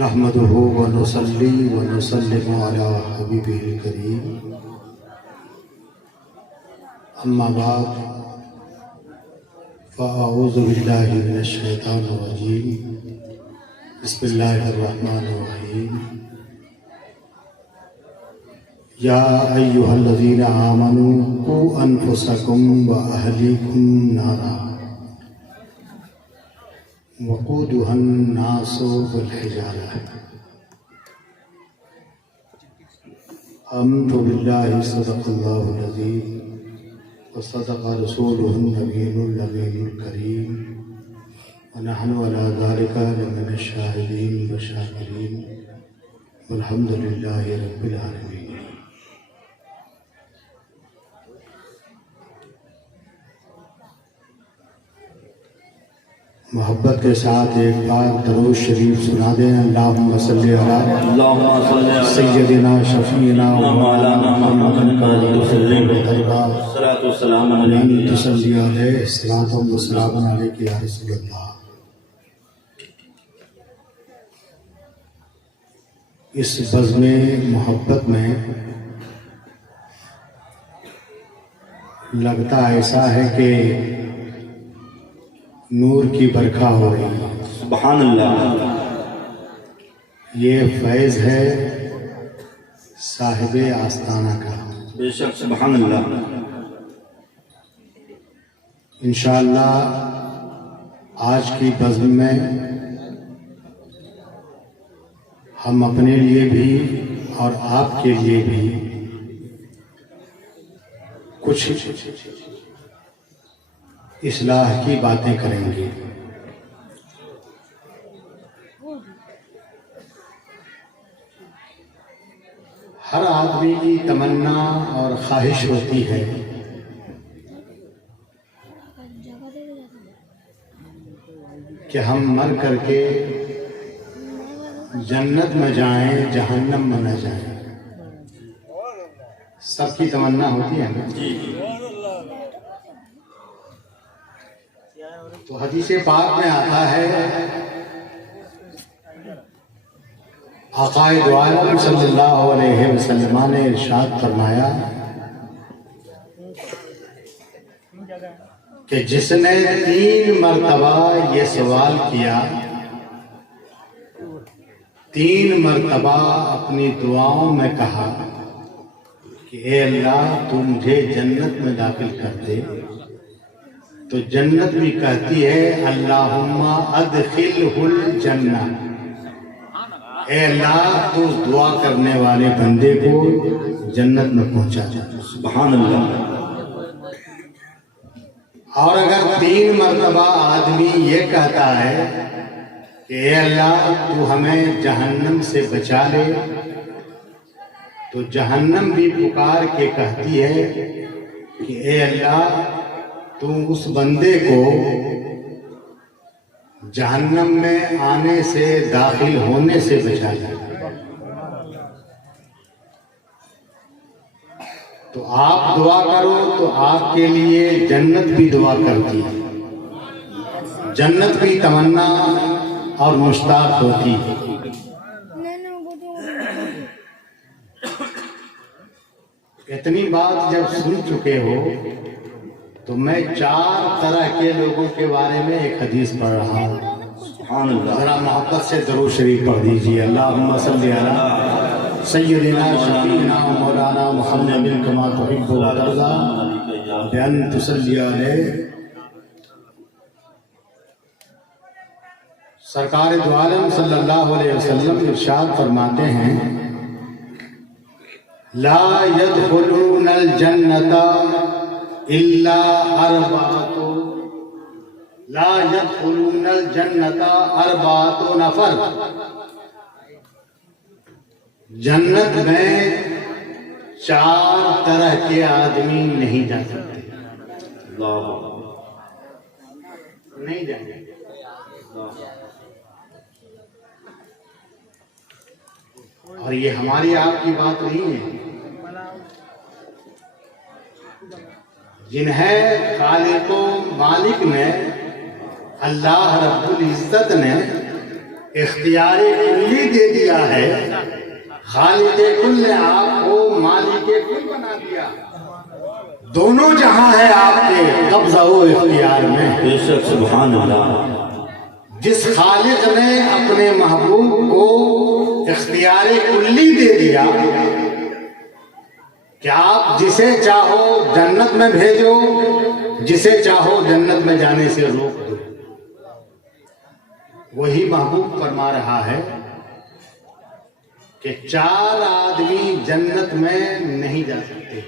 नहमदुहु व नुसल्ली व नुसल्लिमु अला हबीबिल करीम। अम्मा बाद फ़अऊज़ु बिल्लाहि मिनश शैतानिर रजीम। बिस्मिल्लाहिर रहमानिर रहीम। या अय्युहल्लज़ीना आमनू क़ू अनफुसकुम व अहलीकुम नारा वक़ूदुहन नासु वल हिजारा। आमन्तु बिल्लाहि सदक़ल्लाहुल अज़ीम व सदक़ रसूलुहुन नबियुल अमीनुल करीम व नहनु अला ज़ालिका लमिनश शाहिदीन व शाकिरीन वल्हम्दुलिल्लाहि रब्बिल आलमीन। मोहब्बत के साथ एक बार दरूद शरीफ सुना दें। अल्लाहुम्मा सल्ली अला सय्यदिना शफीना व मौलाना मुहम्मदिन का वसल्लम दरबार सलातु व सलाम अलैहि तसल्ली अलैहि सलातु व सलाम अलैहि या रसूलल्लाह। इस बज़्म मोहब्बत में लगता ऐसा है कि नूर की बरखा हो रही है। सुभान अल्लाह। ये फैज़ है साहिबे आस्ताना का। बेशक सुभान अल्लाह। इंशाअल्लाह आज की बज़्म में हम अपने लिए भी और आपके लिए भी कुछ इस्लाह की बातें करेंगे। हर आदमी की तमन्ना और ख्वाहिश होती है कि हम मर करके जन्नत में जाएं, जहन्नम में न जाएं। सबकी तमन्ना होती है ना। तो हदीस पाक में आता है, आक़ाए दो आलम सल्लल्लाहु अलैहि वसल्लम ने इरशाद फरमाया कि जिसने 3 मरतबा ये सवाल किया, 3 मरतबा अपनी दुआओं में कहा कि ए अल्लाह तू मुझे जन्नत में दाखिल कर दे, तो जन्नत भी कहती है अल्लाहुम्मा अदखिलहुल जन्नह। ए अल्लाह तू दुआ करने वाले बंदे को जन्नत में पहुंचा जा। सुभान अल्लाह। और अगर 3 मरतबा आदमी ये कहता है कि ए अल्लाह तू हमें जहन्नम से बचा ले, तो जहन्नम भी पुकार के कहती है कि ए अल्लाह तू उस बंदे को जहन्नम में आने से, दाखिल होने से बचा ले। तो आप दुआ करो तो आपके लिए जन्नत भी दुआ करती है, जन्नत भी तमन्ना और मुश्ताक होती है। इतनी बात जब सुन चुके हो तो मैं 4 तरह के लोगों के बारे में एक हदीस पढ़ रहा हूँ। जरा मोहब्बत से दरूद शरीफ पढ़ दीजिए। अल्लाहुम्मा सल्ली अला सय्यदिना शफीना मौलाना मुहम्मदिन कमा तुहिब्बु व तर्ज़ा बिअन तुसल्ली अलैहि। सरकार दो आलम सल्लल्लाहु अलैहि वसल्लम इरशाद फरमाते हैं, ला यदखुलूनल जन्नता इल्ला अरबातु, ला यदखुलूनल जन्नता अरबातु नफर। जन्नत में 4 तरह के आदमी नहीं जा सकते, नहीं जाएंगे। और ये हमारी आपकी बात नहीं है। जिन्हें खालिको मालिक ने, अल्लाह रब्बुल इज्जत ने इख्तियार कुल्ली दे दिया है, खालिक कुल ने आपको मालिक कुल बना दिया। दोनों जहां है आपके कब्जा हो इख्तियार में। बेशक सुभान अल्लाह। जिस खालिक ने अपने महबूब को इख्तियार कुल्ली दे दिया कि आप जिसे चाहो जन्नत में भेजो, जिसे चाहो जन्नत में जाने से रोक दो, वही महबूब फरमा रहा है कि 4 आदमी जन्नत में नहीं जा सकते।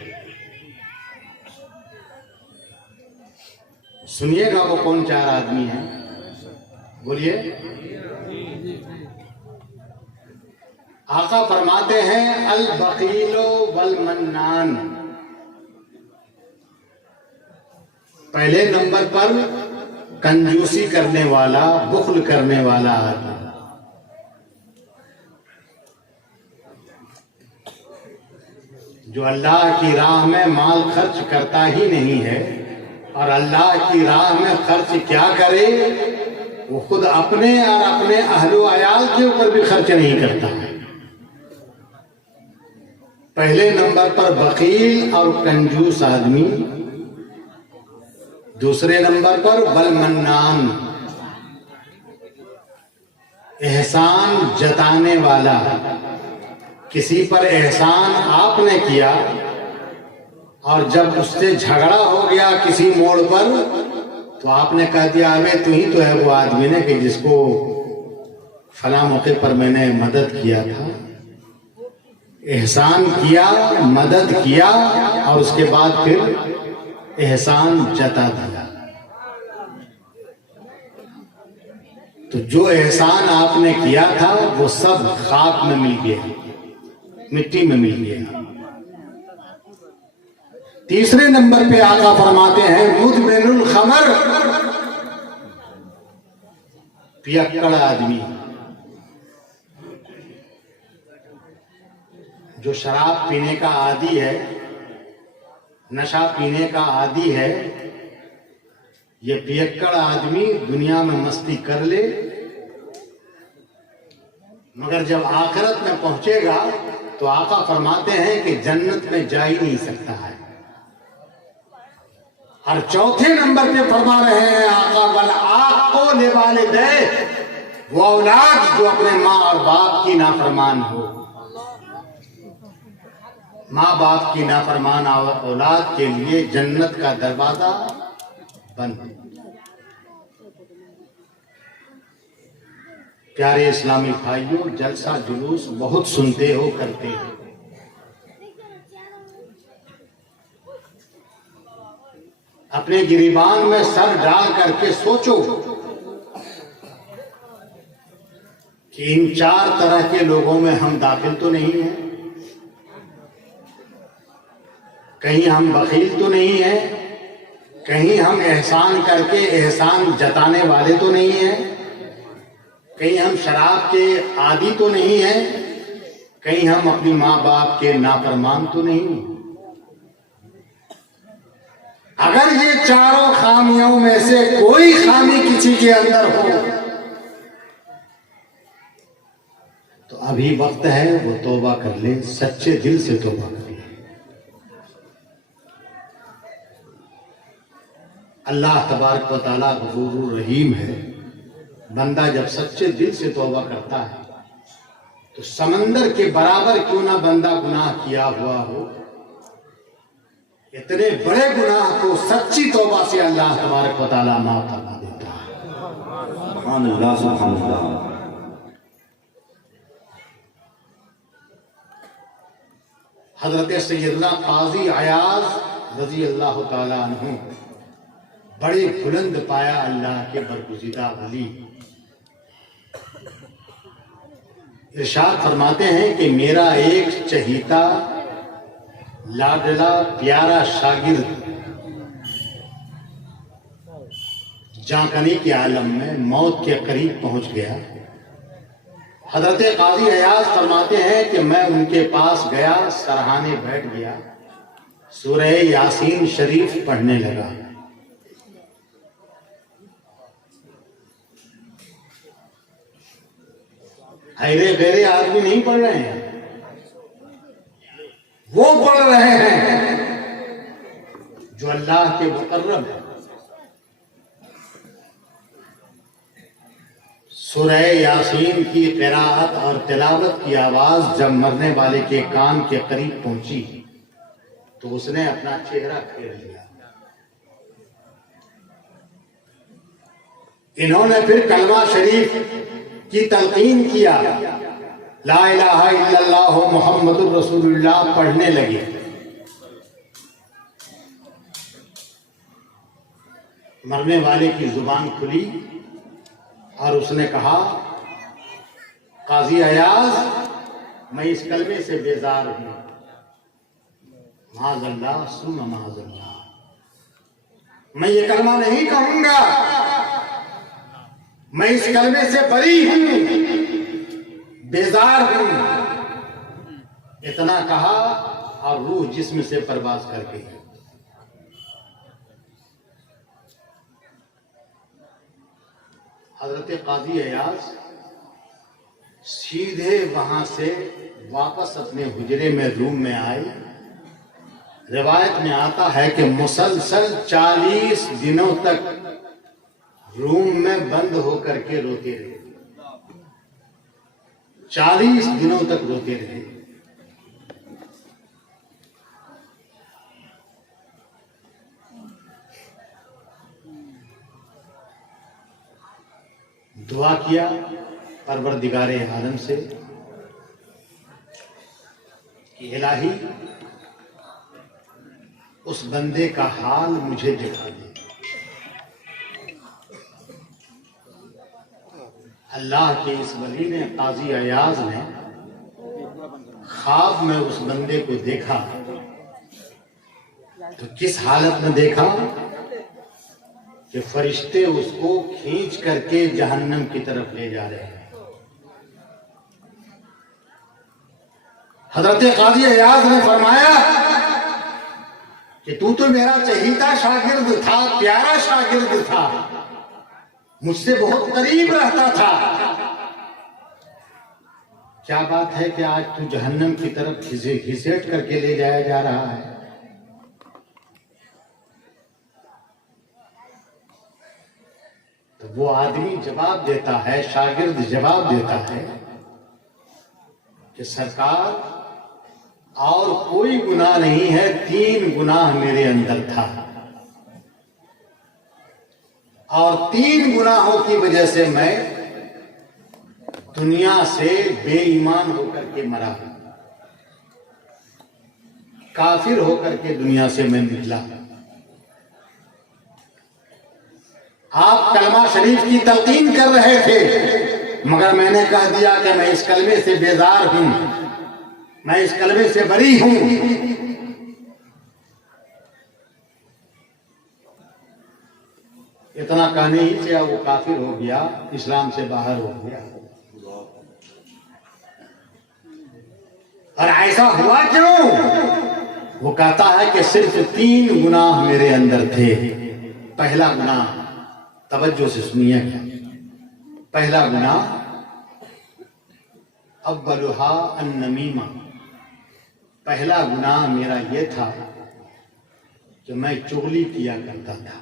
सुनिएगा वो कौन 4 आदमी हैं, बोलिए। आका फरमाते हैं अल बकीलो वल मन्नान। पहले नंबर पर कंजूसी करने वाला, बुख्ल करने वाला आदमी। जो अल्लाह की राह में माल खर्च करता ही नहीं है, और अल्लाह की राह में खर्च क्या करे, वो खुद अपने और अपने अहलो अयाल के ऊपर भी खर्च नहीं करता है। पहले नंबर पर बकील और कंजूस आदमी, दूसरे नंबर पर बलमन्नान, एहसान जताने वाला। किसी पर एहसान आपने किया और जब उससे झगड़ा हो गया किसी मोड़ पर, तो आपने कह दिया अबे तू ही तो है वो आदमी ने कि जिसको फला मौके पर मैंने मदद किया था। एहसान किया, मदद किया और उसके बाद फिर एहसान जता दिया। तो जो एहसान आपने किया था वो सब खाक में मिल गया, मिट्टी में मिल गया। तीसरे नंबर पे आका फरमाते हैं मुदमिनुल खमर, पियक्कड़ आदमी। जो शराब पीने का आदी है, नशा पीने का आदी है, ये पियक्कड़ आदमी दुनिया में मस्ती कर ले, मगर जब आखिरत में पहुंचेगा तो आका फरमाते हैं कि जन्नत में जा ही नहीं सकता है। और चौथे नंबर पे फरमा रहे हैं आका वल आको ले वाले दे, वो औलाद जो अपने माँ और बाप की नाफरमान हो। माँ बाप की नाफरमान औलाद के लिए जन्नत का दरवाजा बंद। प्यारे इस्लामी भाइयों, जलसा जुलूस बहुत सुनते हो, करते हो, अपने गिरीबान में सर डाल करके सोचो कि इन 4 तरह के लोगों में हम दाखिल तो नहीं हैं। कहीं हम बखील तो नहीं है, कहीं हम एहसान करके एहसान जताने वाले तो नहीं हैं, कहीं हम शराब के आदी तो नहीं है, कहीं हम अपनी माँ बाप के नाफरमान तो नहीं। अगर ये चारों खामियों में से कोई खामी किसी के अंदर हो तो अभी वक्त है वो तौबा कर ले, सच्चे दिल से तौबा कर ले। अल्लाह तबारक व तआला गफूरुर रहीम है। बंदा जब सच्चे दिल से तौबा करता है तो समंदर के बराबर क्यों ना बंदा गुनाह किया हुआ हो, इतने बड़े गुनाह को सच्ची तौबा से अल्लाह तबारक व तआला माफ फरमा देता है। सुभान अल्लाह, सुभान अल्लाह। हजरत सैयदना काजी अयाज रजी अल्लाह तआला अन्हु बड़े बुलंद पाया अल्लाह के बरगुज़ीदा वली, इरशाद फरमाते हैं कि मेरा एक चहीता लाडला प्यारा शागिर्द जाकनी के आलम में मौत के करीब पहुंच गया। हजरत काजी अयाज फरमाते हैं कि मैं उनके पास गया, सरहाने बैठ गया, सूरह यासीन शरीफ पढ़ने लगा। हैरे गहरे आदमी नहीं पढ़ रहे हैं, वो पढ़ रहे हैं जो अल्लाह के मुकर्रम है। सूरह यासीन की क़िराअत और तिलावत की आवाज जब मरने वाले के कान के करीब पहुंची तो उसने अपना चेहरा फेर लिया। इन्होंने फिर कलमा शरीफ की तलकीन किया, ला इलाहा इल्लल्लाह मुहम्मदुर रसूलुल्लाह पढ़ने लगे। मरने वाले की जुबान खुली और उसने कहा, काजी अयाज, मैं इस कलमे से बेजार हूं। माज़अल्लाह सुम्मा माज़अल्लाह, मैं ये कलमा नहीं कहूंगा, मैं इस कलमे से बरी हूं, बेजार हूं। इतना कहा और रूह जिस्म से परवाज कर गई। हजरत काजी अयाज सीधे वहां से वापस अपने हुजरे में रूम में आए। रिवायत में आता है कि मुसलसल 40 दिनों तक रूम में बंद होकर के रोते रहे। 40 दिनों तक रोते रहे। दुआ किया परवरदिगारे आलम से कि इलाही उस बंदे का हाल मुझे दिखा दे। अल्लाह के इस वली ने, काजी अयाज ने, ख्वाब में उस बंदे को देखा तो किस हालत में देखा कि फरिश्ते उसको खींच करके जहन्नम की तरफ ले जा रहे हैं। हजरत काजी अयाज ने फरमाया कि तू तो मेरा चहीता शागिर्द था, प्यारा शागिर्द था, मुझसे बहुत करीब रहता था। क्या बात है कि आज तू जहन्नम की तरफ घिसेट करके ले जाया जा रहा है। तो वो आदमी जवाब देता है, शागिर्द जवाब देता है कि सरकार, और कोई गुनाह नहीं है, 3 गुनाह मेरे अंदर था और 3 गुनाहों की वजह से मैं दुनिया से बेईमान होकर के मरा, काफिर होकर के दुनिया से मैं निकला। आप कलमा शरीफ की तलकीन कर रहे थे, मगर मैंने कह दिया कि मैं इस कलमे से बेजार हूं, मैं इस कलमे से बरी हूं। इतना कहने ही से वो काफिर हो गया, इस्लाम से बाहर हो गया। और ऐसा हुआ क्यों? वो कहता है कि सिर्फ 3 गुनाह मेरे अंदर थे। पहला गुनाह, तवज्जो से सुनिएगा, पहला गुनाह अव्वलुहा अन्नमीमा, पहला गुनाह मेरा ये था कि मैं चुगली किया करता था।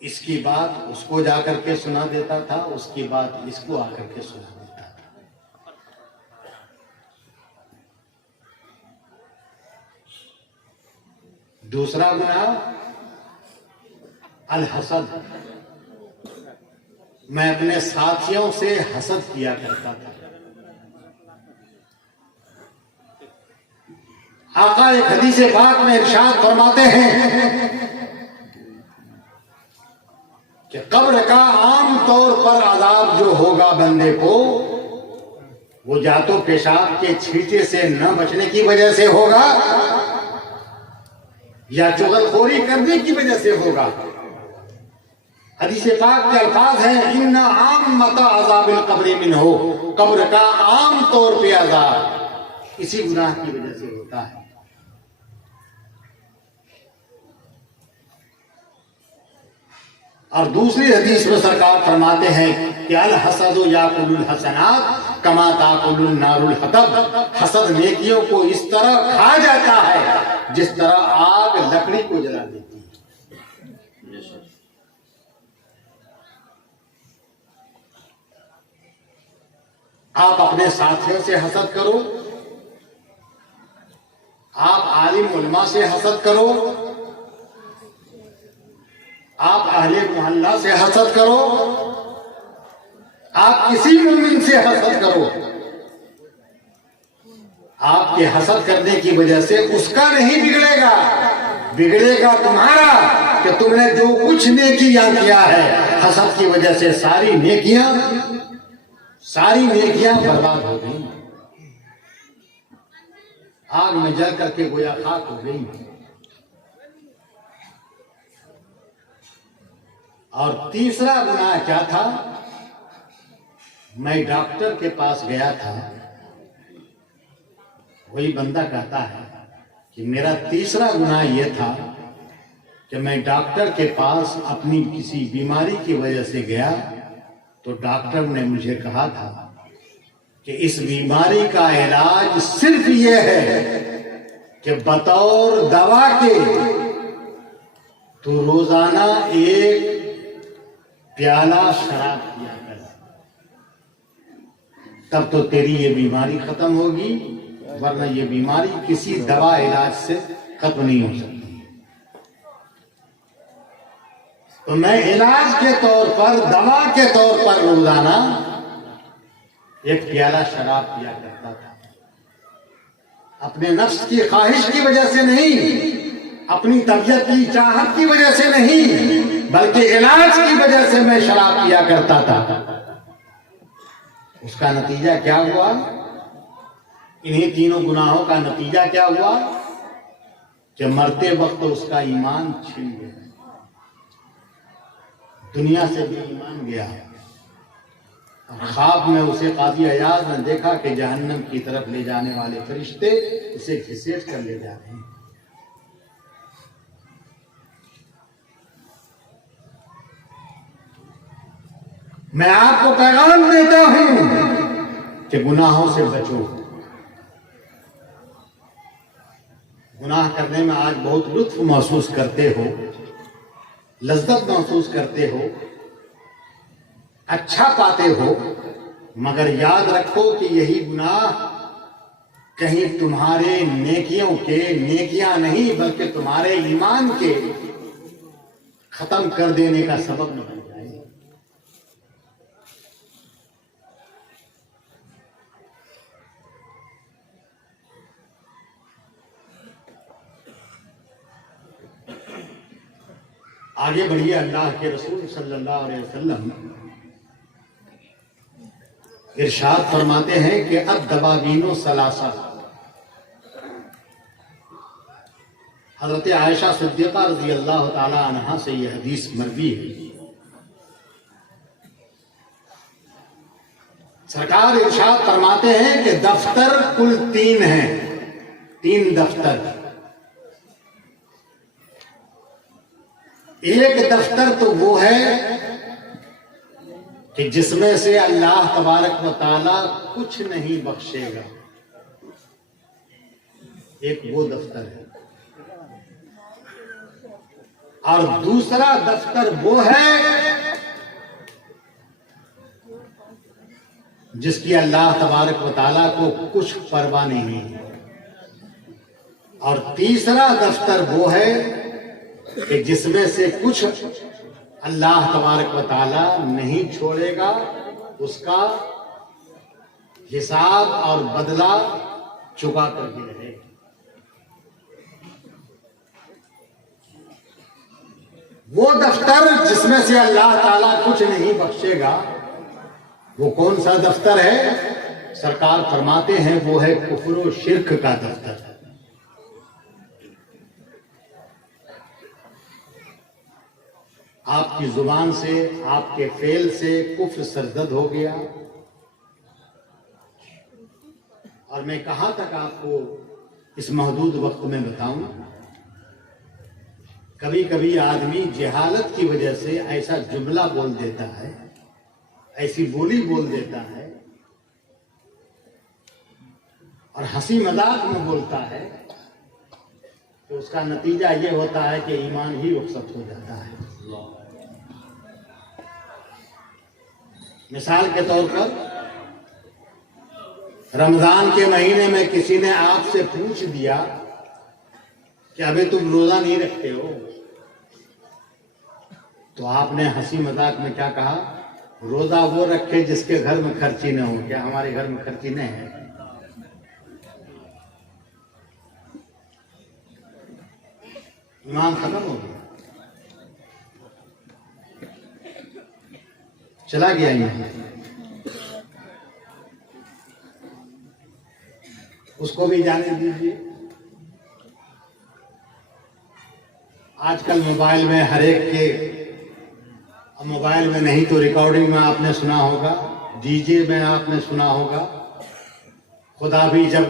इसकी बात उसको जाकर के सुना देता था, उसकी बात इसको आकर के सुना देता था। दूसरा गुनाह अल हसद, मैं अपने साथियों से हसद किया करता था। आका एक हदीस पाक में इरशाद फरमाते हैं कि कब्र का आम तौर पर अजाब जो होगा बंदे को, वो या तो पेशाब के छींटे से न बचने की वजह से होगा या चुगलखोरी करने की वजह से होगा। हदीस पाक के अल्फाज हैं, इन्ना आम्मता अज़ाबिल कब्र मिन्हु, कब्र का आम तौर पे अजाब इसी गुनाह की वजह से होता है। और दूसरी हदीस में सरकार फरमाते हैं कि अल हसदु याकुलुल हसनात कमा ताकुलुन नारुल हतब, हसद नेकियों को इस तरह खा जाता है जिस तरह आग लकड़ी को जला देती है। आप अपने साथियों से हसद करो, आप आलिम उलमा से हसद करो, आप अहले मोहल्ला से हसद करो, आप किसी मोमिन से हसद करो, आपके हसद करने की वजह से उसका नहीं बिगड़ेगा, बिगड़ेगा तुम्हारा कि तुमने जो कुछ नेकियां किया है हसद की वजह से सारी नेकियां बर्बाद हो गई, आग में जल करके गोया खाक हो गई। और तीसरा गुनाह क्या था? मैं डॉक्टर के पास गया था, वही बंदा कहता है कि मेरा तीसरा गुनाह यह था कि मैं डॉक्टर के पास अपनी किसी बीमारी की वजह से गया तो डॉक्टर ने मुझे कहा था कि इस बीमारी का इलाज सिर्फ ये है कि बतौर दवा के तो रोजाना एक प्याला शराब पिया कर, तब तो तेरी ये बीमारी खत्म होगी, वरना ये बीमारी किसी दवा इलाज से खत्म नहीं हो सकती। तो मैं इलाज के तौर पर, दवा के तौर पर रोजाना एक प्याला शराब पिया करता था। अपने नफ्स की ख्वाहिश की वजह से नहीं, अपनी तबीयत की चाहत की वजह से नहीं, बल्कि इलाज की वजह से मैं शराब पिया करता था। उसका नतीजा क्या हुआ? इन्हीं तीनों गुनाहों का नतीजा क्या हुआ कि मरते वक्त उसका ईमान छिन गया, दुनिया से भी ईमान गया। ख्वाब में उसे काजी अयाज ने देखा कि जहन्नम की तरफ ले जाने वाले फरिश्ते उसे घसीट कर ले जा रहे हैं। मैं आपको पैगाम देता हूं कि गुनाहों से बचो। गुनाह करने में आज बहुत लुत्फ महसूस करते हो, लज्जत महसूस करते हो, अच्छा पाते हो, मगर याद रखो कि यही गुनाह कहीं तुम्हारे नेकियां नहीं बल्कि तुम्हारे ईमान के खत्म कर देने का सबब न बन जाए। आगे बढ़िए। अल्लाह के रसूल सल्लल्लाहु अलैहि वसल्लम इरशाद फरमाते हैं कि अब दबाबीनो सलासा, हजरत आयशा सिद्दीक़ा रज़ी अल्लाह ताला अन्हा से यह हदीस मरवी है। सरकार इरशाद फरमाते हैं कि दफ्तर कुल 3 हैं, 3 दफ्तर। एक दफ्तर तो वो है कि जिसमें से अल्लाह तबारक व तआला कुछ नहीं बख्शेगा, एक वो दफ्तर है। और दूसरा दफ्तर वो है जिसकी अल्लाह तबारक व तआला को कुछ परवाह नहीं है। और तीसरा दफ्तर वो है कि जिसमें से कुछ अल्लाह तबारक व तआला नहीं छोड़ेगा, उसका हिसाब और बदला चुका करके रहेगा। वो दफ्तर जिसमें से अल्लाह ताला कुछ नहीं बख्शेगा, वो कौन सा दफ्तर है? सरकार फरमाते हैं वो है कुफ्र और शिर्क का दफ्तर। आपकी जुबान से, आपके फेल से कुफ्र सरजद हो गया। और मैं कहाँ तक आपको इस महदूद वक्त में बताऊं? कभी कभी आदमी जहालत की वजह से ऐसा जुमला बोल देता है, ऐसी बोली बोल देता है और हंसी मजाक में बोलता है, तो उसका नतीजा ये होता है कि ईमान ही रुखसत हो जाता है। मिसाल के तौर पर रमजान के महीने में किसी ने आपसे पूछ दिया कि अबे तुम रोजा नहीं रखते हो, तो आपने हंसी मजाक में क्या कहा? रोजा वो रखे जिसके घर में खर्ची न हो। क्या हमारे घर में खर्ची नहीं है? ईमान खत्म हो गया, चला गया ईमान। उसको भी जाने दीजिए। आजकल मोबाइल में हर एक के, मोबाइल में नहीं तो रिकॉर्डिंग में आपने सुना होगा, डीजे में आपने सुना होगा, खुदा भी जब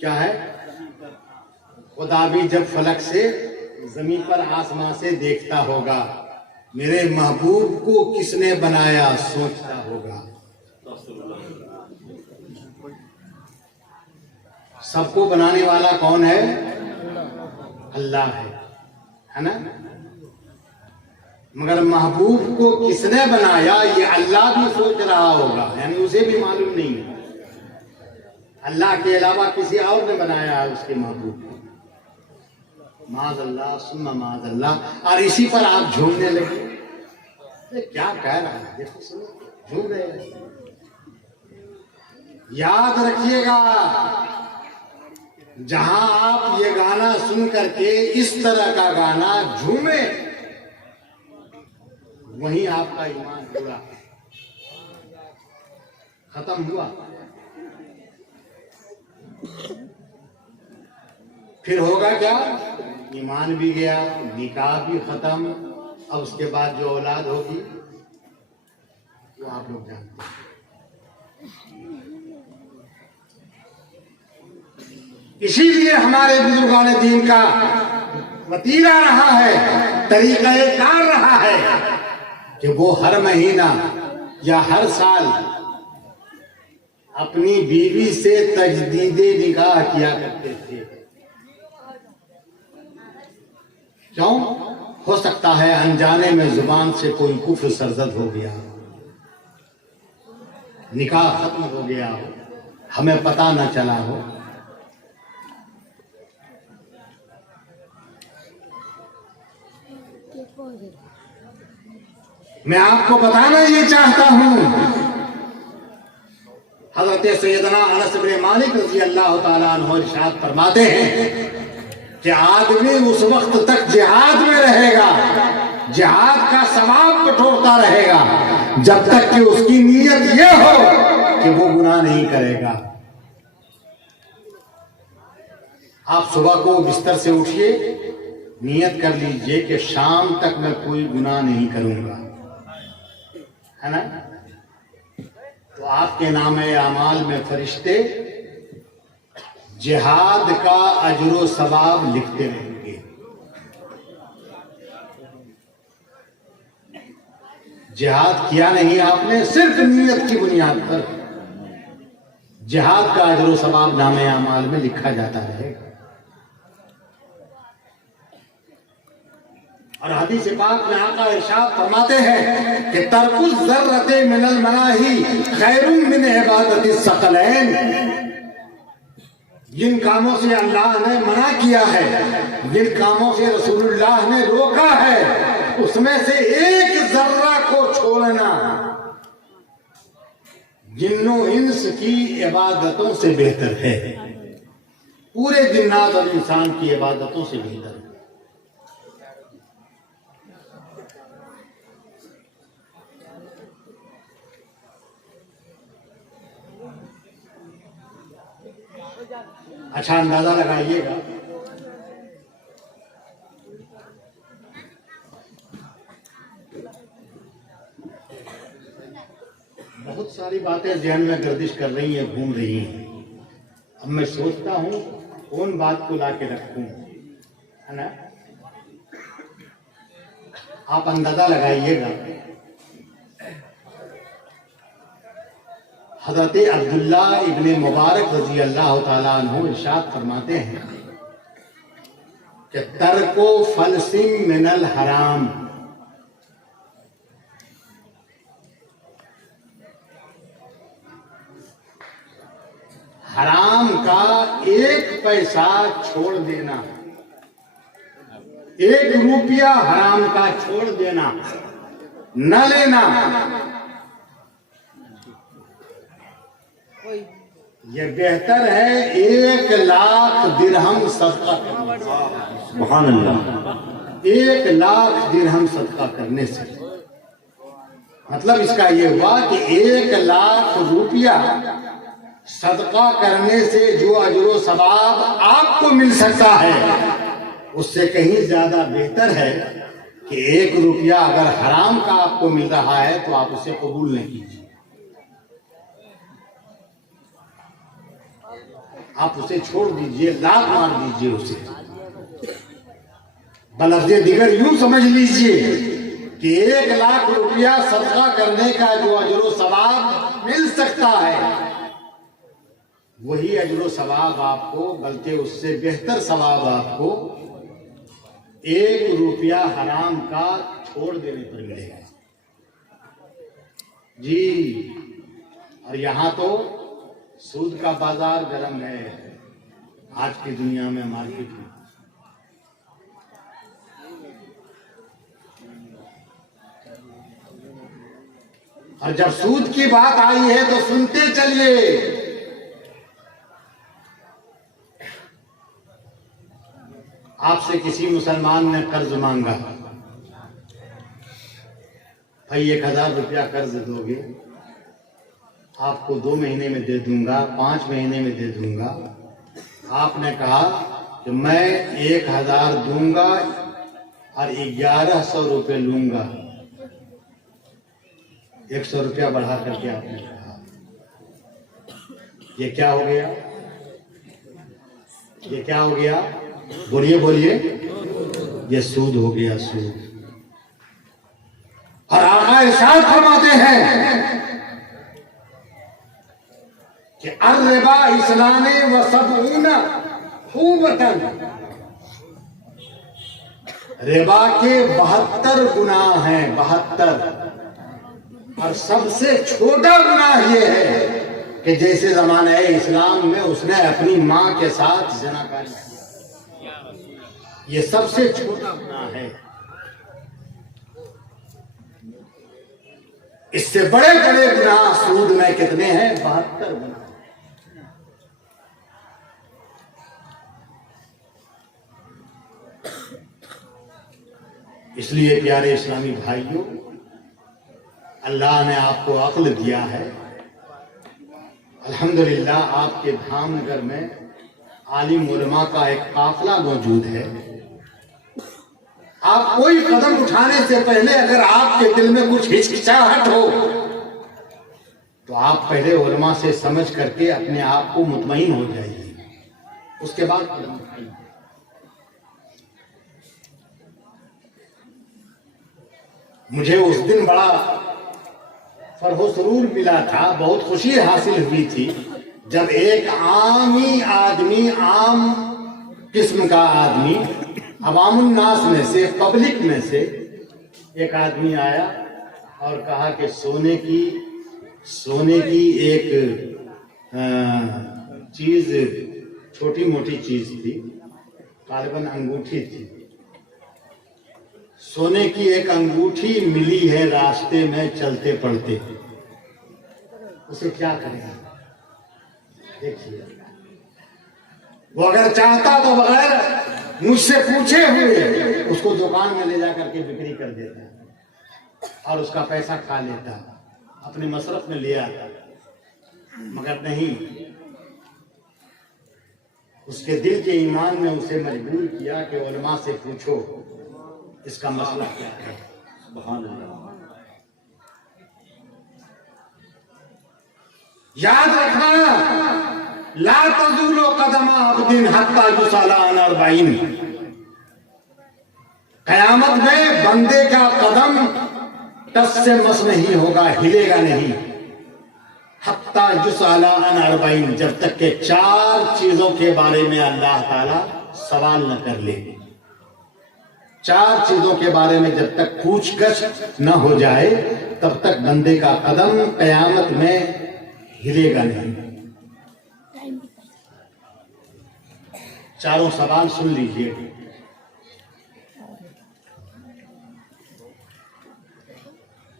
क्या है, खुदा भी जब फलक से जमीन पर आसमां से देखता होगा, मेरे महबूब को किसने बनाया सोचता होगा। सबको बनाने वाला कौन है? अल्लाह है ना? मगर महबूब को किसने बनाया ये अल्लाह भी सोच रहा होगा, यानी उसे भी मालूम नहीं है। अल्लाह के अलावा किसी और ने बनाया है उसके महबूब को। माज़अल्लाह सुम्मा माज़अल्लाह। और इसी पर आप झूमने लगे। क्या कह रहा है? देखो सुनो, झूम रहे हैं। याद रखिएगा, जहां आप ये गाना सुन करके इस तरह का गाना झूमे, वहीं आपका ईमान पूरा खत्म हुआ। फिर होगा क्या? ईमान भी गया, निकाह भी खत्म। अब उसके बाद जो औलाद होगी वो आप लोग जानते हैं। इसीलिए हमारे बुजुर्गान दीन का वतीरा रहा है, तरीक़ा-ए-कार रहा है कि वो हर महीना या हर साल अपनी बीवी से तजदीदे निकाह किया करते थे। क्यों? हो सकता है अनजाने में जुबान से कोई कुफ्र सरजद हो गया, निकाह खत्म हो गया हो, हमें पता न चला हो। मैं आपको बताना ये चाहता हूं, हजरत सैयदना अनस बिन मालिक रज़ी अल्लाह ताला अन्हु इरशाद फरमाते हैं कि आदमी उस वक्त तक जिहाद में रहेगा, जिहाद का सवाब बटोरता रहेगा, जब तक कि उसकी नीयत यह हो कि वो गुनाह नहीं करेगा। आप सुबह को बिस्तर से उठिए, नियत कर लीजिए कि शाम तक मैं कोई गुनाह नहीं करूंगा, है ना? तो आपके नामे आमाल में फरिश्ते जिहाद का अजर सवाब लिखते रहेंगे। जिहाद किया नहीं आपने, सिर्फ नीयत की बुनियाद पर जिहाद का अजर सवाब नामे आमाल में लिखा जाता रहेगा। और हदीस पाक में आका इरशाद फरमाते हैं कि तर्कुज़ ज़र्रते मिनल मनाही खैरुम मिन इबादतिस सकलैन। जिन कामों से अल्लाह ने मना किया है, जिन कामों से रसूलुल्लाह ने रोका है, उसमें से एक जर्रा को छोड़ना जिन्नो इंस की इबादतों से बेहतर है। पूरे जिन्नात और इंसान की इबादतों से बेहतर है। अच्छा अंदाजा लगाइएगा, बहुत सारी बातें जहन में गर्दिश कर रही हैं, घूम रही हैं। अब मैं सोचता हूं कौन बात को ला के रखूं, है ना? आप अंदाजा लगाइएगा। हजरत अब्दुल्ला इब्ने मुबारक रजी अल्लाह तआला अन्हु इरशाद फरमाते हैं कि तर्को फलसिम मिनल हराम, हराम का 1 पैसा छोड़ देना, 1 रुपया हराम का छोड़ देना, न लेना, ये बेहतर है 1 लाख दिरहम सदका करने से। सुभान अल्लाह। 1 लाख दिरहम सदका करने से मतलब इसका ये हुआ कि 1 लाख रुपया सदका करने से जो अजरो सवाब आपको मिल सकता है, उससे कहीं ज्यादा बेहतर है कि 1 रुपया अगर हराम का आपको मिल रहा है तो आप उसे कबूल नहीं कीजिए, आप उसे छोड़ दीजिए, लात मार दीजिए उसे। बलफ्ज़े दिगर यूं समझ लीजिए कि 1 लाख रुपया सदका करने का जो अजरो सवाब मिल सकता है, वही अजरो सवाब आपको, बल्कि उससे बेहतर सवाब आपको 1 रुपया हराम का छोड़ देने पर मिलेगा जी। और यहां तो सूद का बाजार गर्म है आज की दुनिया में, मार्केट में। और जब सूद की बात आई है तो सुनते चलिए। आपसे किसी मुसलमान ने कर्ज मांगा, भाई 1000 रुपया कर्ज दोगे? आपको 2 महीने में दे दूंगा, 5 महीने में दे दूंगा। आपने कहा कि मैं 1000 दूंगा और 1100 रुपये लूंगा। 100 रुपया बढ़ा करके आपने कहा। ये क्या हो गया? ये क्या हो गया? बोलिए बोलिए। ये सूद हो गया, सूद। और आका इरशाद फरमाते हैं कि अर्रिबा इस्लाने व सबऊना खूबतन, रिबा के 72 गुनाह हैं, 72। और सबसे छोटा गुनाह ये है कि जैसे जमाने इस्लाम में उसने अपनी मां के साथ ज़िनाकारी किया, ये सबसे छोटा गुनाह है। इससे बड़े बड़े गुनाह सूद में कितने हैं? 72 गुनाह। इसलिए प्यारे इस्लामी भाइयों, अल्लाह ने आपको अक्ल दिया है। अल्हम्दुलिल्लाह आपके धामनगर में आलिम उलमा का एक काफिला मौजूद है। आप कोई कदम उठाने से पहले अगर आपके दिल में कुछ हिचकिचाहट हो तो आप पहले उलमा से समझ करके अपने आप को मुतमईन हो जाइए, उसके बाद कदम उठाइए। मुझे उस दिन बड़ा फरहो सुरूर मिला था, बहुत खुशी हासिल हुई थी जब एक आमी आदमी, आम किस्म का आदमी, अवामुन्नास में से, पब्लिक में से एक आदमी आया और कहा कि सोने की एक चीज, छोटी मोटी चीज थी, गालिबन अंगूठी थी। सोने की एक अंगूठी मिली है रास्ते में चलते पड़ते, उसे क्या करेंगे? देखिए, वो अगर चाहता तो बगैर मुझसे पूछे हुए उसको दुकान में ले जा करके बिक्री कर देता और उसका पैसा खा लेता, अपने मसरफ में ले आता, मगर नहीं, उसके दिल के ईमान ने उसे मजबूर किया कि उलमा से पूछो इसका मसला क्या है। सुभान अल्लाह। याद रखना, ला तज़ूलु क़दमा अब्दिन हत्ता युसअला अन 40। कयामत में बंदे का कदम टस से मस नहीं होगा, हिलेगा नहीं। हत्ता युसअला अन अर्बईन, जब तक के 4 चीजों के बारे में अल्लाह ताला सवाल न कर ले। 4 चीजों के बारे में जब तक पूछगछ न हो जाए तब तक बंदे का कदम कयामत में हिलेगा नहीं। 4 सवाल सुन लीजिए।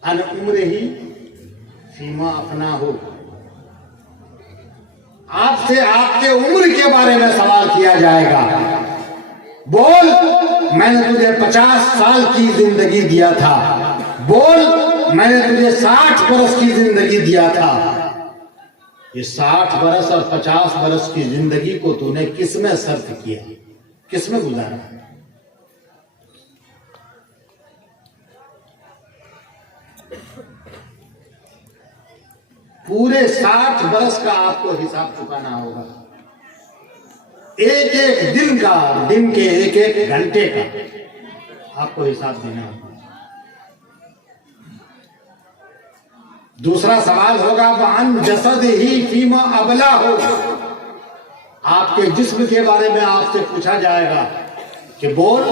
अन उम्र ही फीमा अपना हो, आपसे आपके उम्र के बारे में सवाल किया जाएगा। बोल, मैंने तुझे 50 साल की जिंदगी दिया था। बोल, मैंने तुझे 60 बरस की जिंदगी दिया था। ये 60 बरस और 50 बरस की जिंदगी को तूने किसमें सर्फ किया, किसमें गुजारा? पूरे 60 बरस का आपको हिसाब चुकाना होगा। एक एक दिन का, दिन के एक एक घंटे का आपको हिसाब देना होगा। दूसरा सवाल होगा वान जसद ही फीमा अबला हो, आपके जिस्म के बारे में आपसे पूछा जाएगा कि बोल,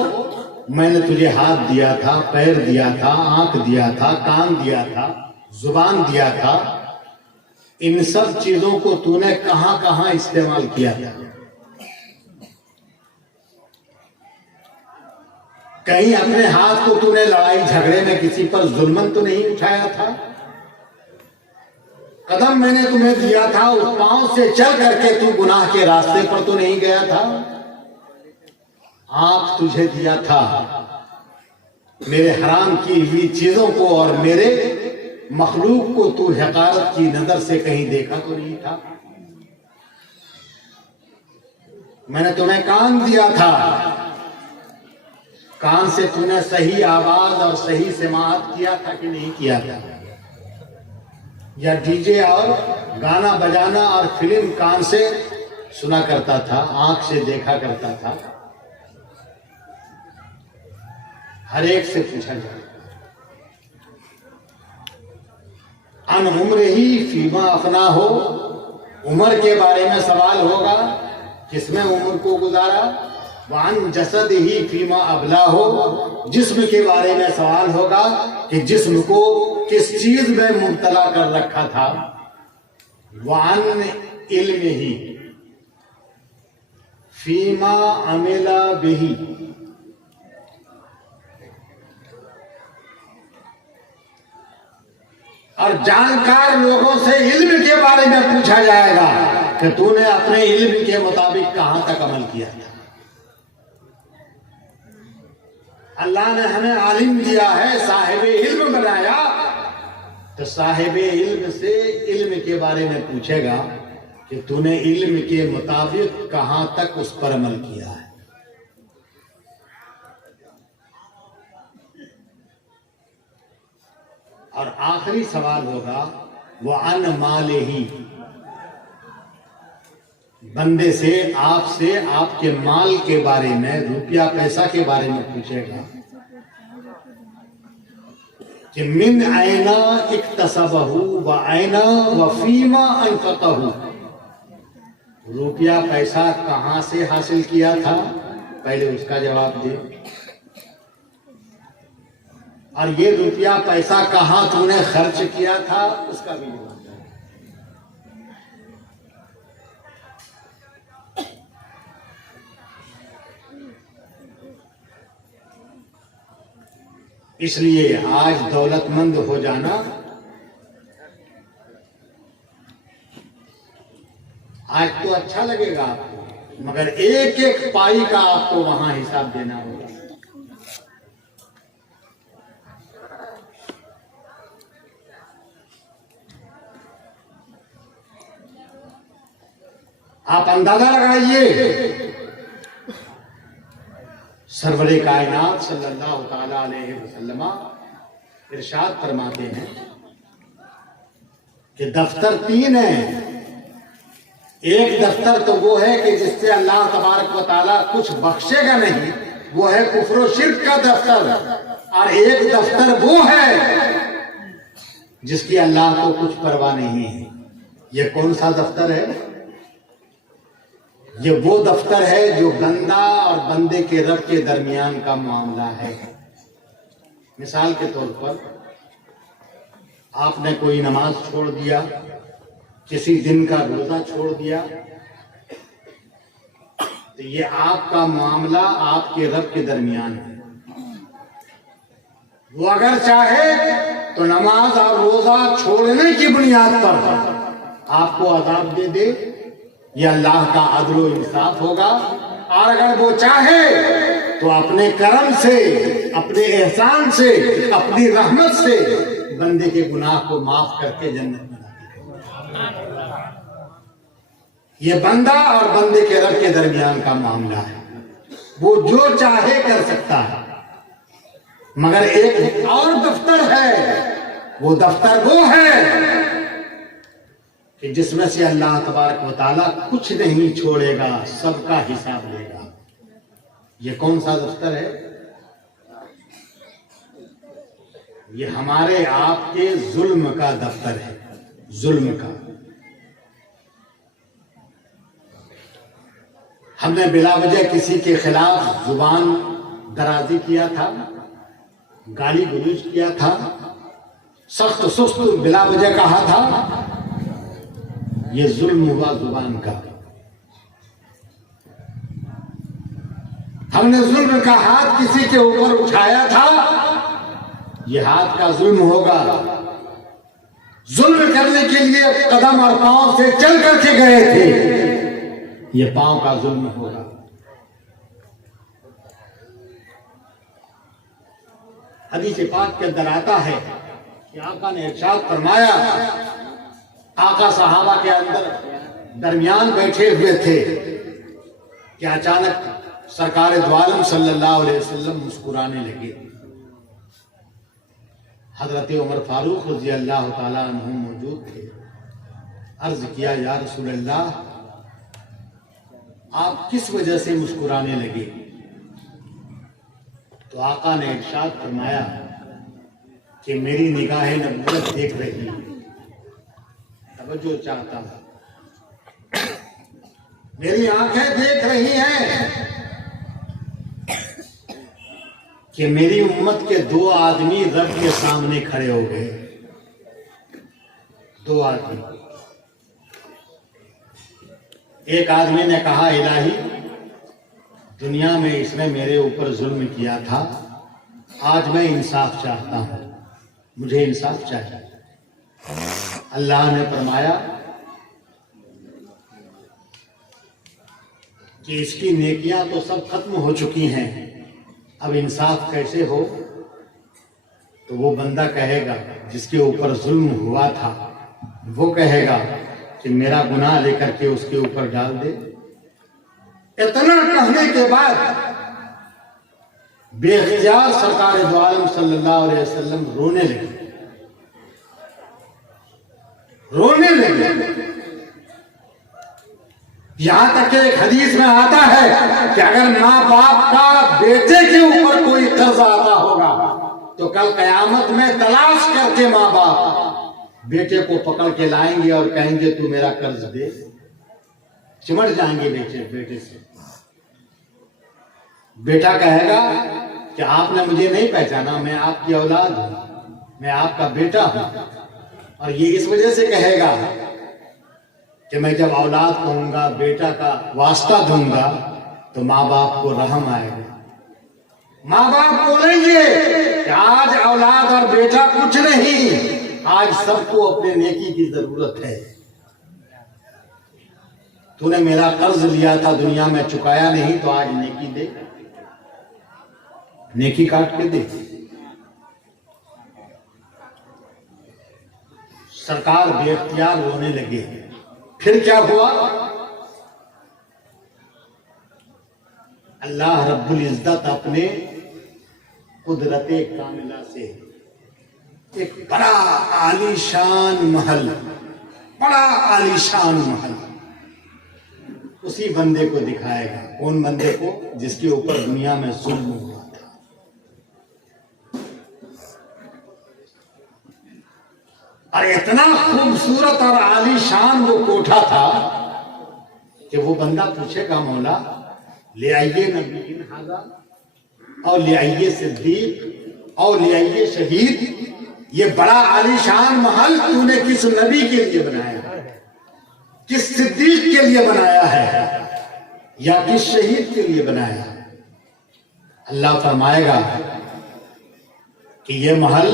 मैंने तुझे हाथ दिया था, पैर दिया था, आंख दिया था, कान दिया था, जुबान दिया था, इन सब चीजों को तूने कहां कहां इस्तेमाल किया था? कहीं अपने हाथ को तूने लड़ाई झगड़े में किसी पर जुल्मन तो नहीं उठाया था? कदम मैंने तुम्हें दिया था, उस पांव से चल करके तू गुनाह के रास्ते पर तो नहीं गया था? आंख तुझे दिया था, मेरे हराम की हुई चीजों को और मेरे मखलूक को तू हकारत की नजर से कहीं देखा तो नहीं था? मैंने तुम्हें कान दिया था, कान से तूने सही आवाज और सही समाअत किया था कि नहीं किया था? या डीजे और गाना बजाना और फिल्म कान से सुना करता था, आंख से देखा करता था? हर एक से पूछा जाए। अन उम्र ही फीमा अपना हो, उम्र के बारे में सवाल होगा, किसमें उम्र को गुजारा। वान जसद ही फीमा अबला हो, जिस्म के बारे में सवाल होगा कि जिस्म को किस चीज में मुब्तला कर रखा था। वान इल्म ही फीमा अमिला बिही, और जानकार लोगों से इल्म के बारे में पूछा जाएगा कि तूने अपने इल्म के मुताबिक कहां तक अमल किया था। अल्लाह ने हमें आलिम दिया है, साहिबे इल्म बनाया, तो साहिबे इल्म से इल्म के बारे में पूछेगा कि तूने इल्म के मुताबिक कहां तक उस पर अमल किया है। और आखिरी सवाल होगा वो अन माले ही, बंदे से, आपसे, आपके माल के बारे में, रुपया पैसा के बारे में पूछेगा कि मिन ऐना इक्तसबहु व ऐना व फीमा अनफक़हु, रुपया पैसा कहां से हासिल किया था, पहले उसका जवाब दे। और ये रुपया पैसा कहां तूने खर्च किया था, उसका भी जवाब दे। इसलिए आज दौलतमंद हो जाना, आज तो अच्छा लगेगा आपको, मगर एक एक पाई का आपको वहां हिसाब देना होगा। आप अंदाजा लगाइए, सरवरे कायनात सल्लल्लाहु ताला अलैहि वसल्लम इरशाद फरमाते हैं कि दफ्तर 3 है। एक दफ्तर तो वो है कि जिससे अल्लाह तबारक व ताला कुछ बख्शेगा नहीं, वो है कुफ्र और शिर्क का दफ्तर, और एक दफ्तर वो है जिसकी अल्लाह को कुछ परवाह नहीं है। ये कौन सा दफ्तर है? ये वो दफ्तर है जो बंदा और बंदे के रब के दरमियान का मामला है। मिसाल के तौर पर आपने कोई नमाज छोड़ दिया, किसी दिन का रोजा छोड़ दिया, तो ये आपका मामला आपके रब के दरमियान है। वो अगर चाहे तो नमाज और रोजा छोड़ने की बुनियाद पर आपको अज़ाब दे दे, यह अल्लाह का अदल व इंसाफ होगा। और अगर वो चाहे तो अपने करम से, अपने एहसान से, अपनी रहमत से बंदे के गुनाह को माफ करके जन्नत में डालेगा। ये बंदा और बंदे के रब के दरमियान का मामला है। वो जो चाहे कर सकता है, मगर एक और दफ्तर है। वो दफ्तर वो है कि जिसमें से अल्लाह तबारक व तआला कुछ नहीं छोड़ेगा, सबका हिसाब लेगा। ये कौन सा दफ्तर है? ये हमारे आपके जुल्म का दफ्तर है, जुल्म का। हमने बिला वजह किसी के खिलाफ जुबान दराजी किया था, गाली गलौज किया था, सख्त सुस्त बिला वजह कहा था, ये जुल्म हुआ जुबान का। हमने जुल्म का हाथ किसी के ऊपर उठाया था, ये हाथ का जुल्म होगा। जुल्म करने के लिए कदम और पांव से चल करके गए थे, ये पांव का जुल्म होगा। हदीस पाक के अंदर आता है कि आका ने इरशाद फरमाया, आका सहाबा के अंदर दरमियान बैठे हुए थे कि अचानक सरकार दो आलम सल्लल्लाहु अलैहि वसल्लम मुस्कुराने लगे। हजरत उमर फारूक रज़ी अल्लाह ताला अन्हु मौजूद थे। अर्ज किया, या रसूल अल्लाह, आप किस वजह से मुस्कुराने लगे? तो आका ने इरशाद फरमाया कि मेरी निगाहें नबूवत देख रही है। तवज्जो चाहता हूं, मेरी आंखें देख रही हैं कि मेरी उम्मत के दो आदमी रब के सामने खड़े हो गए। दो आदमी, एक आदमी ने कहा, इलाही, दुनिया में इसने मेरे ऊपर जुल्म किया था, आज मैं इंसाफ चाहता हूं, मुझे इंसाफ चाहिए। अल्लाह ने फरमाया कि इसकी नेकियां तो सब खत्म हो चुकी हैं, अब इंसाफ कैसे हो? तो वो बंदा कहेगा जिसके ऊपर जुल्म हुआ था, वो कहेगा कि मेरा गुनाह लेकर के उसके ऊपर डाल दे। इतना कहने के बाद बेख्तियार सरकार दो आलम सल्लल्लाहु अलैहि वसल्लम रोने लगे, रोने लगे। यहां तक कि एक हदीस में आता है कि अगर माँ बाप का बेटे के ऊपर कोई कर्ज आता होगा तो कल कयामत में तलाश करके माँ बाप बेटे को पकड़ के लाएंगे और कहेंगे तू मेरा कर्ज दे। चिमट जाएंगे बेटे से। बेटा कहेगा कि आपने मुझे नहीं पहचाना, मैं आपकी औलाद हूं, मैं आपका बेटा हूं। और ये इस वजह से कहेगा कि मैं जब औलाद कहूंगा, बेटा का वास्ता दूंगा, तो माँ बाप को रहम आएगा। माँ बाप बोलेंगे कि आज औलाद और बेटा कुछ नहीं, आज सबको अपने नेकी की जरूरत है। तूने मेरा कर्ज लिया था, दुनिया में चुकाया नहीं, तो आज नेकी दे, नेकी काट के दे। सरकार बेख्तियार रोने लगे। फिर क्या हुआ? अल्लाह रब्बुल इज्जत अपने कुदरते कामिला से एक बड़ा आलीशान महल, बड़ा आलीशान महल उसी बंदे को दिखाएगा। कौन बंदे को? जिसके ऊपर दुनिया में जुल्म हुआ था। और इतना खूबसूरत और आलीशान वो कोठा था कि वो बंदा पूछेगा, मौला ले आइए नबी हाजा, और ले आइए सिद्दीक, और ले आइए शहीद। ये बड़ा आलीशान महल तूने किस नबी के लिए बनाया है? किस सिद्दीक के लिए बनाया है, या किस शहीद के लिए बनाया है? अल्लाह फरमाएगा कि ये महल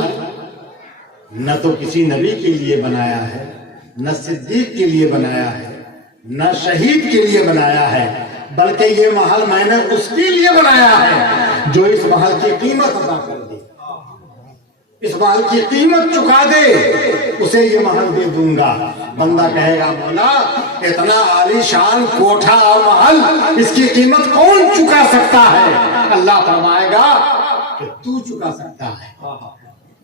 न तो किसी नबी के लिए बनाया है, न सिद्दीक के लिए बनाया है, न शहीद के लिए बनाया है, बल्कि ये महल मैंने उसके लिए बनाया है जो इस महल की कीमत अदा कर दे, इस महल की कीमत चुका दे, उसे ये महल दे दूंगा। बंदा कहेगा, मौला इतना आलीशान कोठा और महल, इसकी कीमत कौन चुका सकता है? अल्लाह फरमाएगा कि तू चुका सकता है,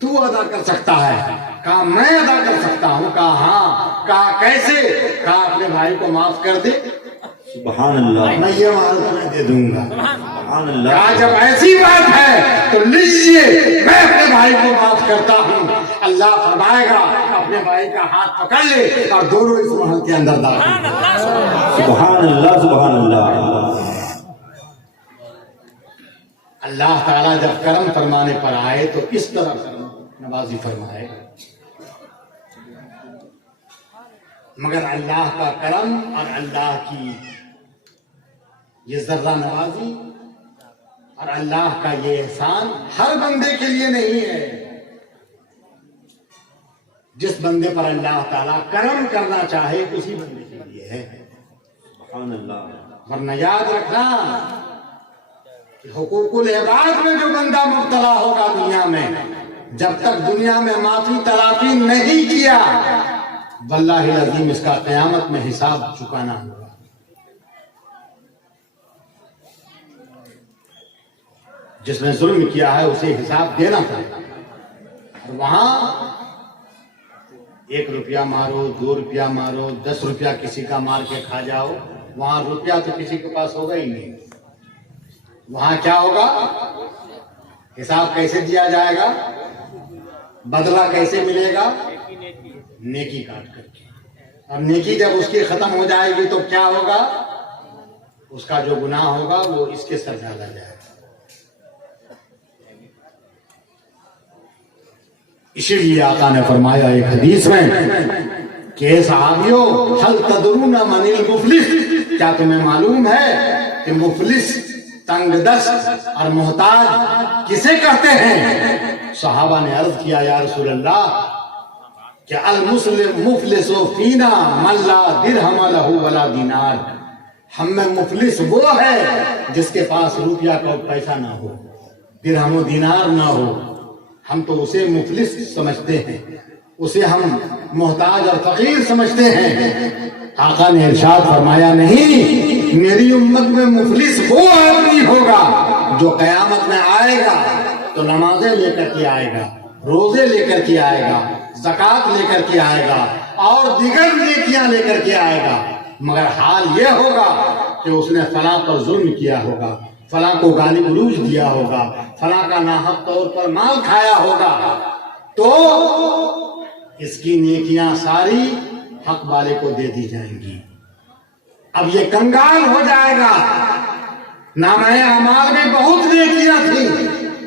तू अदा कर सकता है। कहा मैं अदा कर सकता हूँ? कहा हाँ। कहा कैसे? कहा अपने भाई को माफ कर दे, सुभान अल्लाह, मैं ये माल तुम्हें दे दूंगा। सुभान अल्लाह। कहा जब ऐसी बात है तो लीजिए, मैं अपने भाई को माफ करता हूँ। अल्लाह फरमाएगा अपने भाई का हाथ पकड़ ले और दोनों इस महल के अंदर दाखिल। सुभान अल्लाह, सुभान अल्लाह। अल्लाह ताला जब करम फरमाने पर आए तो इस तरह करम नवाजी फरमाए, मगर अल्लाह का करम और अल्लाह की ये जर्रा नवाजी और अल्लाह का ये एहसान हर बंदे के लिए नहीं है। जिस बंदे पर अल्लाह ताला करम करना चाहे उसी बंदे के लिए है। सुभान अल्लाह। वरना याद रखना कि हुकूकुल इबाद में जो बंदा मुब्तला होगा दुनिया में, जब तक दुनिया में माफी तलाफी नहीं किया, वल्लाहि अज़ीम इसका क़यामत में हिसाब चुकाना होगा। जिसने जुल्म किया है उसे हिसाब देना पड़ेगा। और वहां 1 रुपया मारो, 2 रुपया मारो, 10 रुपया किसी का मार के खा जाओ, वहां रुपया तो किसी के पास होगा ही नहीं। वहां क्या होगा? हिसाब कैसे दिया जाएगा? बदला कैसे मिलेगा? नेकी काट करके। और नेकी जब उसकी खत्म हो जाएगी तो क्या होगा? उसका जो गुनाह होगा वो इसके सर डाला जाएगा। इसीलिए आका ने फरमाया एक हदीस में कि सहाबियों, हल तदरूना मनिल मुफलिस, क्या तुम्हें मालूम है कि मुफलिस, तंगदस्त और मोहताज किसे कहते हैं? सहाबा ने अर्ज किया, या रसूल अल्लाह, कि अल मुस्लिम मुफलिसो फीना मल्ला दिरहम लहू वला दीनार। हम में मुफलिस वो है जिसके पास रुपया का पैसा ना हो, दिरहम दीनार ना हो। हम तो उसे मुफलिस समझते हैं, उसे हम मोहताज और फकीर समझते हैं। आका ने इरशाद फरमाया, नहीं, मेरी उम्मत में मुफलिस वो आदमी होगा जो कयामत में आएगा तो नमाजें लेकर के आएगा, रोजे लेकर के आएगा, ज़कात लेकर के आएगा और दीगर नेकियां लेकर के आएगा, मगर हाल यह होगा कि उसने फलां पर जुल्म किया होगा, फलां को गाली गलौज दिया होगा, फलां का नाहक तौर पर माल खाया होगा, तो इसकी नेकियां सारी हक वाले को दे दी जाएंगी। अब ये कंगाल हो जाएगा। नामे अमाल में बहुत नेकियां थी,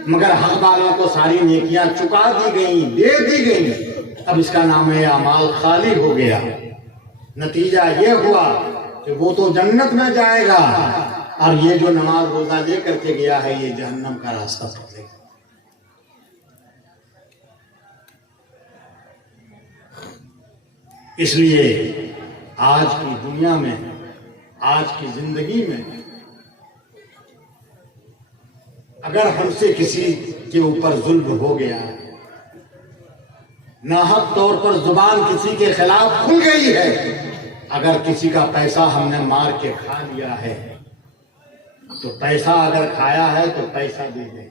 मगर हक वालों को सारी नेकियां चुका दी गई, दे दी गई। अब इसका नामे अमाल खाली हो गया। नतीजा ये हुआ कि वो तो जन्नत में जाएगा और ये जो नमाज रोजा लेकर के गया है ये जहन्नम का रास्ता पकड़ेगा। इसलिए आज की दुनिया में, आज की जिंदगी में, अगर हमसे किसी के ऊपर जुल्म हो गया, नाहक तौर पर जुबान किसी के खिलाफ खुल गई है, अगर किसी का पैसा हमने मार के खा लिया है तो पैसा अगर खाया है तो पैसा दे दें,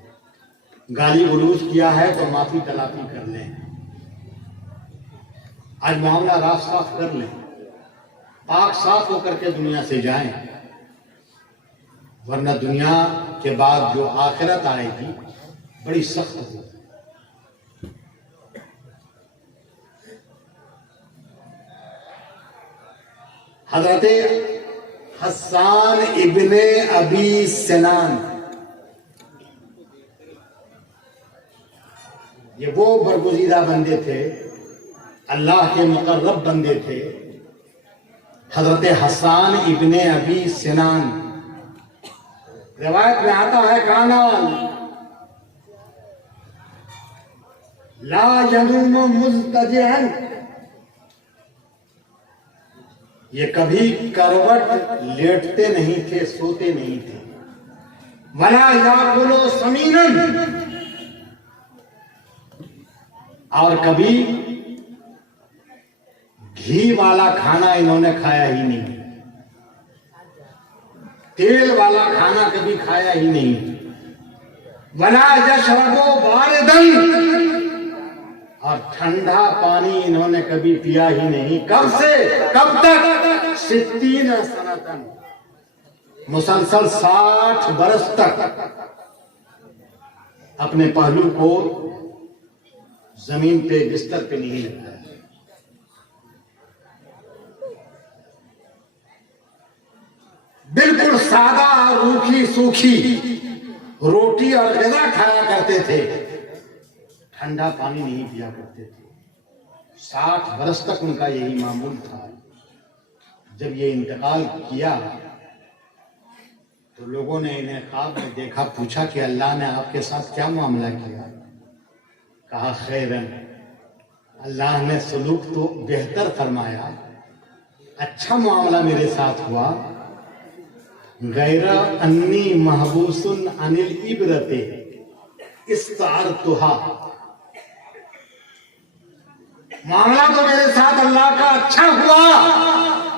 गाली गलौज किया है तो माफी तलाफी कर लें, आज मामला राफ साफ कर लें। पाक साफ होकर के दुनिया से जाएं, वरना दुनिया के बाद जो आखिरत आएगी बड़ी सख्त होगी। हजरत हस्सान इब्ने अबी सिनान, ये वो बरगुज़ीदा बंदे थे, अल्लाह के मुकर्रब बंदे थे। हजरत हस्सान इब्ने अबी सिनान, रिवायत में आता है काना ला यनूम मुज़तजिअन, ये कभी करवट लेटते नहीं थे, सोते नहीं थे। वला याकुलु समीनन, और कभी घी वाला खाना इन्होंने खाया ही नहीं, तेल वाला खाना कभी खाया ही नहीं। वला यशरबो बारिदन, और ठंडा पानी इन्होंने कभी पिया ही नहीं। कब से कब तक? 60 सनतन, मुसलसल 60 बरस तक अपने पहलू को जमीन पे बिस्तर पे नहीं लगाया। बिल्कुल सादा और रूखी सूखी रोटी और गदा खाया करते थे, ठंडा पानी नहीं पिया करते थे। 60 बरस तक उनका यही मामूल था। जब ये इंतकाल किया तो लोगों ने इन्हें ख्वाब में देखा, पूछा कि अल्लाह ने आपके साथ क्या मामला किया? कहा खैरन, अल्लाह ने सलूक तो बेहतर फरमाया, अच्छा मामला मेरे साथ हुआ। गैरा अन्नी महबूसुन अनिल इबरते इस्तारतुहा, मामला तो मेरे साथ अल्लाह का अच्छा हुआ,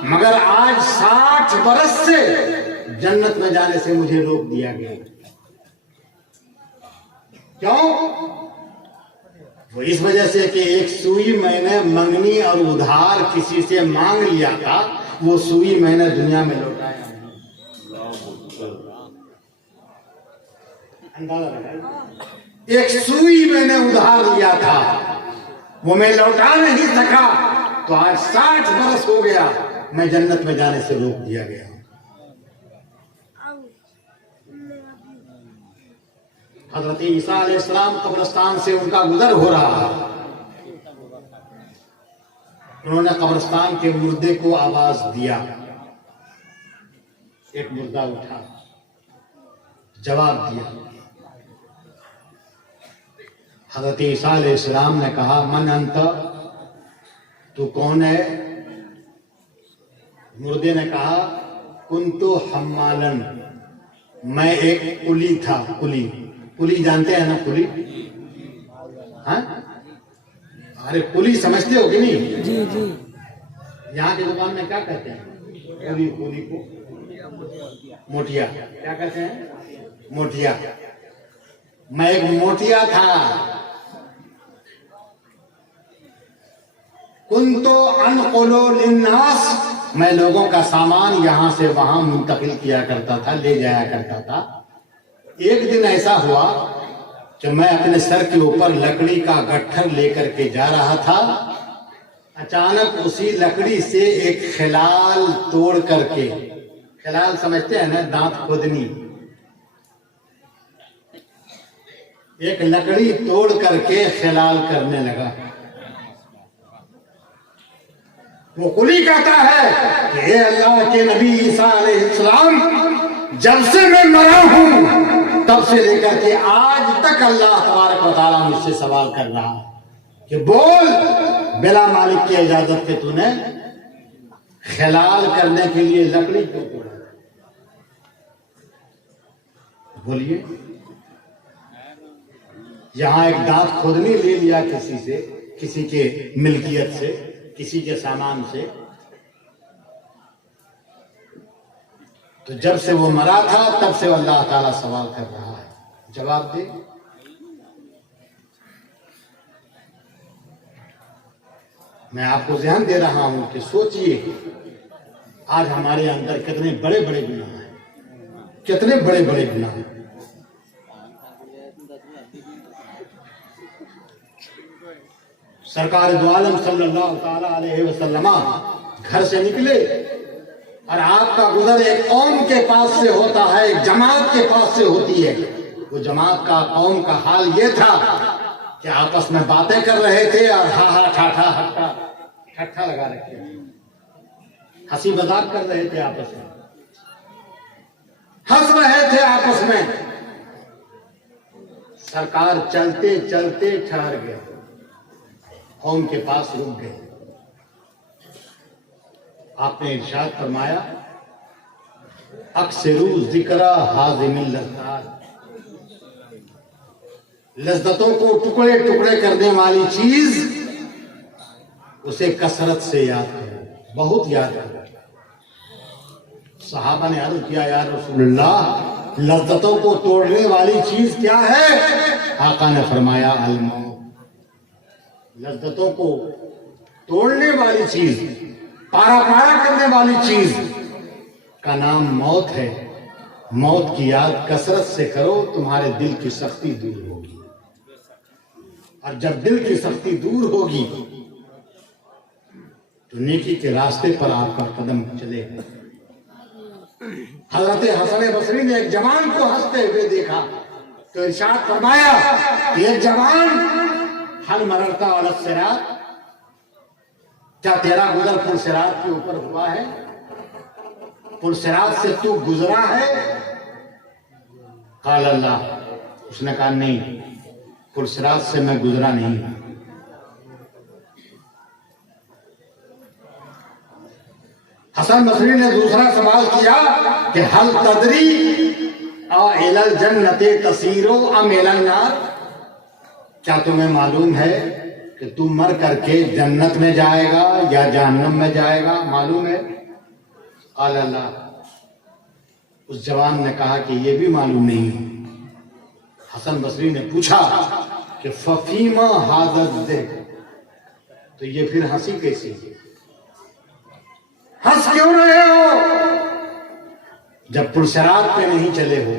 मगर आज 60 बरस से जन्नत में जाने से मुझे रोक दिया गया। क्यों? वो इस वजह से कि एक सुई मैंने मंगनी और उधार किसी से मांग लिया था, वो सुई मैंने दुनिया में लौटाया। अंदाजा लगाइए, एक सुई मैंने उधार लिया था, वो मैं लौटा नहीं सका, तो आज 60 बरस हो गया, मैं जन्नत में जाने से रोक दिया गया। हजरत ईसा अलैहिस्सलाम कब्रिस्तान से उनका गुजर हो रहा है। उन्होंने कब्रिस्तान के मुर्दे को आवाज दिया। एक मुर्दा उठा, जवाब दिया। हजरत ईसा अलैहिस्सलाम ने कहा, मन अंत, तू कौन है? मुर्दे ने कहा, कुंतु हम्मालन, मैं एक कुली था। कुली, कुली जानते हैं ना? कुली, हाँ? अरे कुली समझते हो कि नहीं? जी जी। यहाँ की दुकान में क्या कहते हैं? कुली, कुली को मोटिया। क्या कहते हैं? मोटिया। मैं एक मोटिया था। कुंतो अनकुलो लिन्नास, मैं लोगों का सामान यहां से वहां मुंतकिल किया करता था, ले जाया करता था। एक दिन ऐसा हुआ कि मैं अपने सर के ऊपर लकड़ी का गट्ठर लेकर के जा रहा था। अचानक उसी लकड़ी से एक खिलाल तोड़ करके, खिलाल समझते हैं ना? दांत खोदनी। एक लकड़ी तोड़ करके खिलाल करने लगा। वो कुली कहता है कि हे अल्लाह के नबी ईसा अलैहिस्सलाम, जब से मैं मरा हूं तब से लेकर के आज तक अल्लाह तबारक व तआला मुझसे सवाल कर रहा है कि बोल, बिला मालिक की इजाजत के तूने खिलाल करने के लिए लकड़ी क्यों तोड़ा? बोलिए। यहां एक दांत खोदनी ले लिया किसी से, किसी के मिल्कियत से, किसी के सामान से, तो जब से वो मरा था तब से अल्लाह ताला सवाल कर रहा है, जवाब दे। मैं आपको ध्यान दे रहा हूं कि सोचिए आज हमारे अंदर कितने बड़े बड़े गुनाह हैं, कितने बड़े बड़े गुनाह हैं। सरकार दो आलम सल्लल्लाहु ताला अलैहि वसल्लम घर से निकले और आपका गुजर एक कौम के पास से होता है, एक जमात के पास से होती है। वो जमात का कौम का हाल ये था कि आपस में बातें कर रहे थे और हा हा ठाठा हट्टा ठट्ठा लगा रखे थे, हंसी मजाक कर रहे थे, आपस में हंस रहे थे आपस में। सरकार चलते चलते ठहर गए, कौम के पास रुक गए। आपने इरशाद फरमाया, अक्सरू जिक्रा हाज़िमिल लज़्ज़ात, लज्जतों को टुकड़े टुकड़े करने वाली चीज उसे कसरत से याद करो, बहुत याद करो। सहाबा ने अर्ज किया, या रसूलुल्लाह, लज्जतों को तोड़ने वाली चीज क्या है? आका ने फरमाया, अल मौत। लज्जतों को तोड़ने वाली चीज, पारा पारा करने वाली चीज का नाम मौत है। मौत की याद कसरत से करो, तुम्हारे दिल की सख्ती दूर होगी। और जब दिल की सख्ती दूर होगी तो नेकी के रास्ते पर आपका कदम चलेगा। हजरत हसन बसरी ने एक जवान को हंसते हुए देखा तो इरशाद फरमाया कि एक जवान, हल मरता अलग सिरात, क्या तेरा गुजर पुलसिरात के ऊपर हुआ है? पुलसिरात से तू गुजरा है? काल अल्लाह, उसने कहा नहीं, पुलसिरात से मैं गुजरा नहीं। हसन बसरी ने दूसरा सवाल किया कि हल तदरी इलल जन्नते तसीरो अम इलल नार, क्या तुम्हें मालूम है कि तू मर करके जन्नत में जाएगा या जहन्नम में जाएगा? मालूम है? काल अल्लाह, उस जवान ने कहा कि यह भी मालूम नहीं। हसन बसरी ने पूछा कि फफीमा हादत दे, तो ये फिर हंसी कैसी? हंस क्यों रहे हो जब पुरसरात पे नहीं चले हो?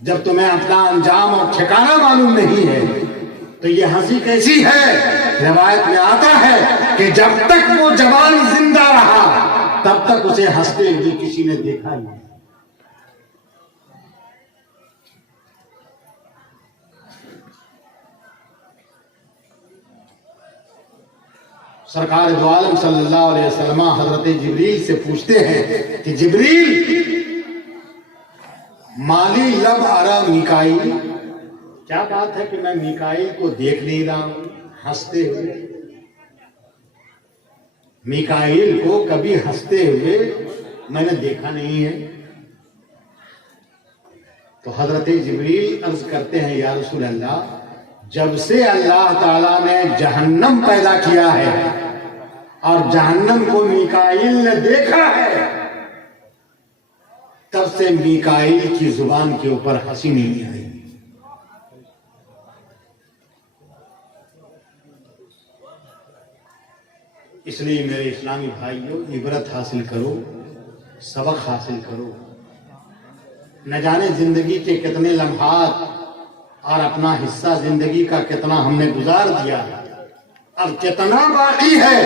जब तुम्हें अपना अंजाम और ठिकाना मालूम नहीं है तो ये हंसी कैसी है? रिवायत में आता है कि जब तक वो जवान जिंदा रहा तब तक उसे हंसते हुए किसी ने देखा नहीं। सरकार दो आलम सल्लल्लाहु अलैहि वसल्लम हजरत जिब्रील से पूछते हैं कि जिब्रील, माली लब अरा मिकाईल, क्या बात है कि मैं मिकाईल को देख नहीं रहा हूं हंसते हुए? मिकाईल को कभी हंसते हुए मैंने देखा नहीं है। तो हजरत जिब्रील अर्ज करते हैं, या रसूल अल्लाह, जब से अल्लाह ताला ने जहन्नम पैदा किया है और जहन्नम को मिकाईल ने देखा है, तब से मिकाईल की जुबान के ऊपर हंसी नहीं आई। इसलिए मेरे इस्लामी भाइयों, इबरत हासिल करो, सबक हासिल करो। न जाने जिंदगी के कितने लम्हात और अपना हिस्सा जिंदगी का कितना हमने गुजार दिया, अब कितना बाकी है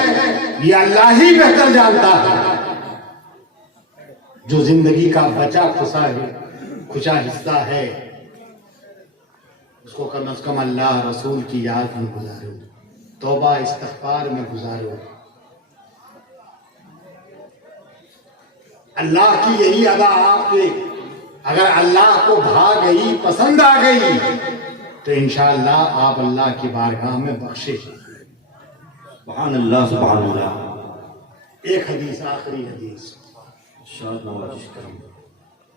ये अल्लाह ही बेहतर जानता है। जो जिंदगी का बचा खुशा हिस्सा है उसको कम से कम अल्लाह रसूल की याद में गुजारो, तौबा इस्तिग़फ़ार में गुजारो। अल्लाह की यही अदा आपके अगर अल्लाह को भा गई, पसंद आ गई, तो इंशाअल्लाह आप अल्लाह की बारगाह में बख्शिश। सुभान अल्लाह, सुभान अल्लाह। एक हदीस, आखिरी हदीस,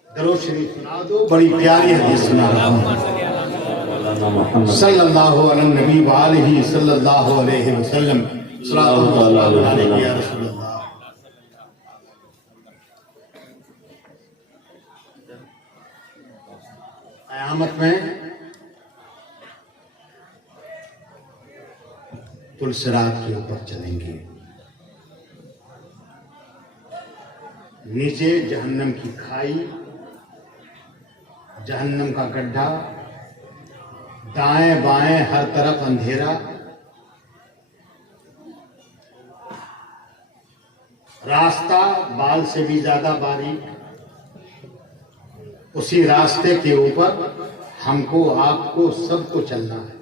दरूद शरीफ सुना दो, बड़ी प्यारी हदीस सुना रहा हूं। सल्लल्लाहु अलैहि नबी व आलिहि सल्लल्लाहु अलैहि वसल्लम। सल्लल्लाहु अलैहि या रसूल अल्लाह। क़यामत में पुलसिरात के ऊपर चलेंगे। नीचे जहन्नम की खाई, जहन्नम का गड्ढा, दाएं बाएं हर तरफ अंधेरा, रास्ता बाल से भी ज्यादा बारीक, उसी रास्ते के ऊपर हमको आपको सबको चलना है।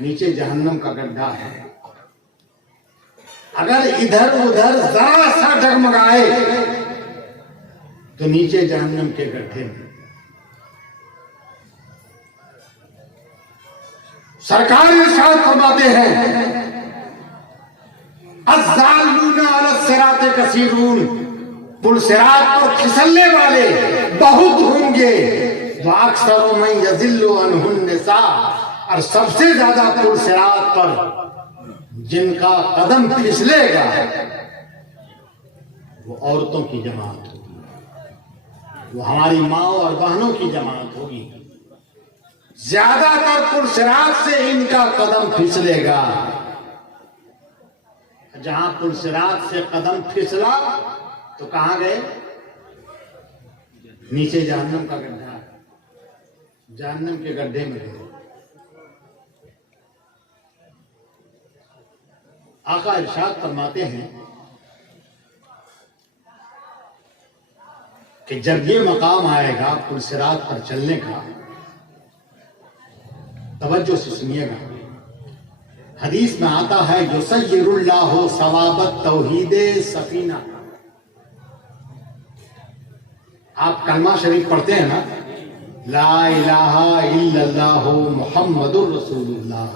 नीचे जहन्नम का गड्ढा है, अगर इधर उधर जरा सा डगमगाए तो नीचे जहन्नम के गड्ढे में। सरकार इरशाद फरमाते हैं, अज़्ज़ालूना अला सिराते कसीरून, पुल सिरात पर फिसलने वाले बहुत होंगे, वाक्सरो मन यज़िल्लु अनहुन निसा, और सबसे ज्यादा पुल सिरात पर जिनका कदम फिसलेगा वो औरतों की जमात होगी, वो हमारी माओ और बहनों की जमात होगी। ज्यादातर पुल सिरात से इनका कदम फिसलेगा। जहां पुल सिरात से कदम फिसला तो कहां गए? नीचे जहन्नम का गड्ढा, जहन्नम के गड्ढे में गए। आका इरशाद फरमाते हैं कि जब ये मकाम आएगा पुल सिरात पर चलने का, तवज्जो से सुनिएगा। हदीस में आता है, जो सय्यरुल्लाहु सवाबत तौहीदे सफीना। आप कलमा शरीफ पढ़ते हैं ना, ला इलाहा इल्लल्लाहु मुहम्मदुर रसूलुल्लाह।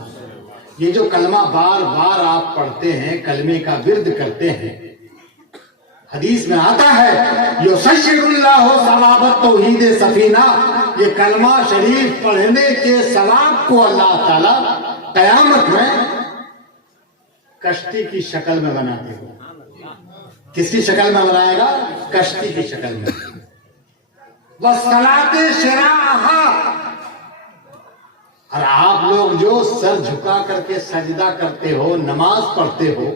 ये जो कलमा बार बार आप पढ़ते हैं, कलमे का विर्द करते हैं, हदीस में आता है, यो सय्यरुल्लाहु सवाबत तौहीदे सफीना। ये कलमा शरीफ पढ़ने के सवाब को अल्लाह ताला कयामत में कश्ती की शक्ल में बनाते हो। किसकी शक्ल में बनाएगा? कश्ती की शक्ल में। वस्सलाते शिराहा, और आप लोग जो सर झुका करके सजदा करते हो, नमाज पढ़ते हो,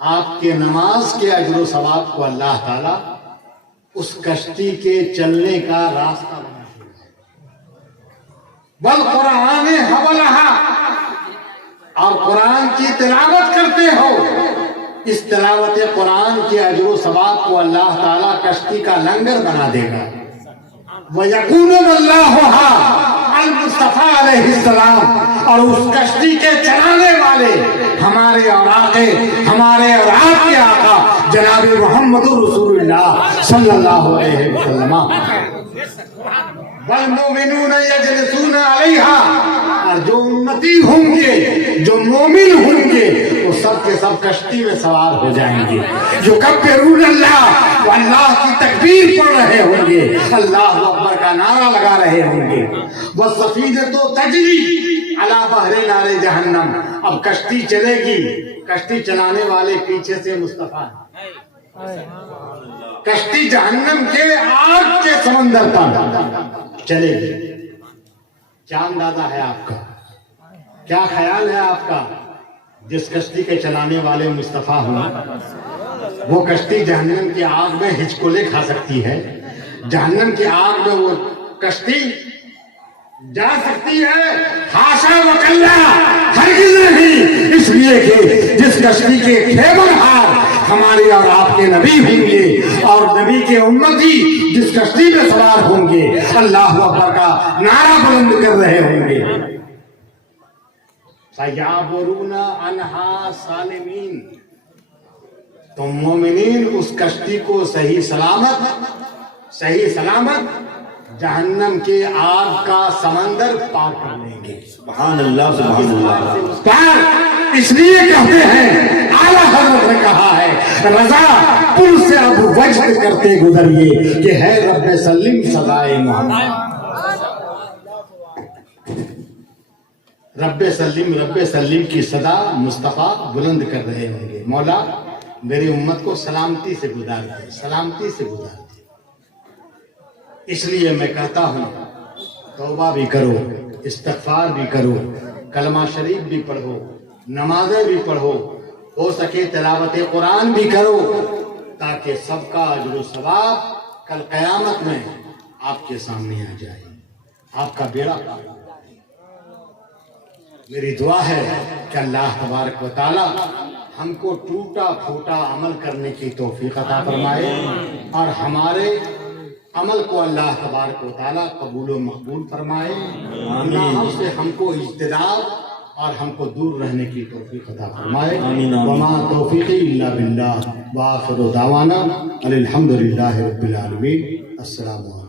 आपके नमाज के अजर सवाब को अल्लाह ताला उस कश्ती के चलने का रास्ता बनाते हैं। वल कुरान हवलहा, और कुरान की तिलावत करते हो, इस तिलावत कुरान के अजर सवाब को अल्लाह ताला कश्ती का लंगर बना देगा। वयकूनु अल्लाहुहा अल मुस्तफा अलैहिस्सलाम, और उस कश्ती के चलाने वाले हमारे और आपके आका जनाब मुहम्मदुर रसूलुल्लाह सल्लल्लाहु अलैहि वसल्लम। वल मोमिनूना यजलिसूना अलैहा, और जो उम्मती होंगे, जो मोमिन होंगे, वो सब के सब कश्ती में सवार हो जाएंगे। जो कब्बिरून अल्लाह, वो अल्लाह की तकबीर पढ़ रहे होंगे, अल्लाहु अकबर का नारा लगा रहे होंगे। वह सफीनतो तजरी अला बहरे नारे जहन्नम, अब कश्ती चलेगी, कश्ती चलाने वाले पीछे से मुस्तफा, कश्ती जहन्नम के आग के समंदर पर चलेगी। क्या अंदाजा है आपका? क्या ख्याल है आपका? जिस कश्ती के चलाने वाले मुस्तफा हो, वो कश्ती जहन्नम की आग में हिचकोले खा सकती है। जहन्नम की आग में वो कश्ती जा सकती है? हाशा वकल्ला, हरगिज़ नहीं। इसलिए कि जिस कश्ती के खेबरहार हमारे और आपके नबी होंगे, और नबी के उम्मती जिस कश्ती में सवार होंगे, अल्लाह अकबर का नारा बुलंद कर रहे होंगे। सयाबुरूना अनहा सालिमीन, तो मोमिनीन उस कश्ती को सही सलामत जहन्नम के आग का समंदर पार कर लेंगे। सुभान अल्लाह, सुभान अल्लाह। पार इसलिए कहते हैं, आला हज़रत ने कहा है, रजा पुल से अब वज्द करते गुजरिए कि है रब्बे सल्लिम सदाए मोहम्मद। रब्बे सल्लिम की सदा मुस्तफा बुलंद कर रहे होंगे। मौला मेरी उम्मत को सलामती से गुजार दे, सलामती से गुजार दे। इसलिए मैं कहता हूं, तौबा भी करो, इस्तिग़फ़ार भी करो, कलमा शरीफ भी पढ़ो, नमाजें भी पढ़ो, हो सके तिलावत कुरान भी करो, ताकि ताकि सबका अजर सवाब कल क़यामत में आपके सामने आ जाए, आपका बेड़ा पार। मेरी दुआ है कि अल्लाह तबारक व तआला हमको टूटा फूटा अमल करने की तौफीक अता फरमाए और हमारे अमल को अल्लाह तबारक व तआला कबूल व मकबूल फरमाए। गुनाहों से हमको इज्तिनाब और हमको दूर रहने की तौफीक अता फरमाए। वमा तौफीक़ी इल्ला बिल्लाह व आखिरु दावाना अनिल हम्दुलिल्लाहि रब्बिल आलमीन। अस्सलामु अलैकुम।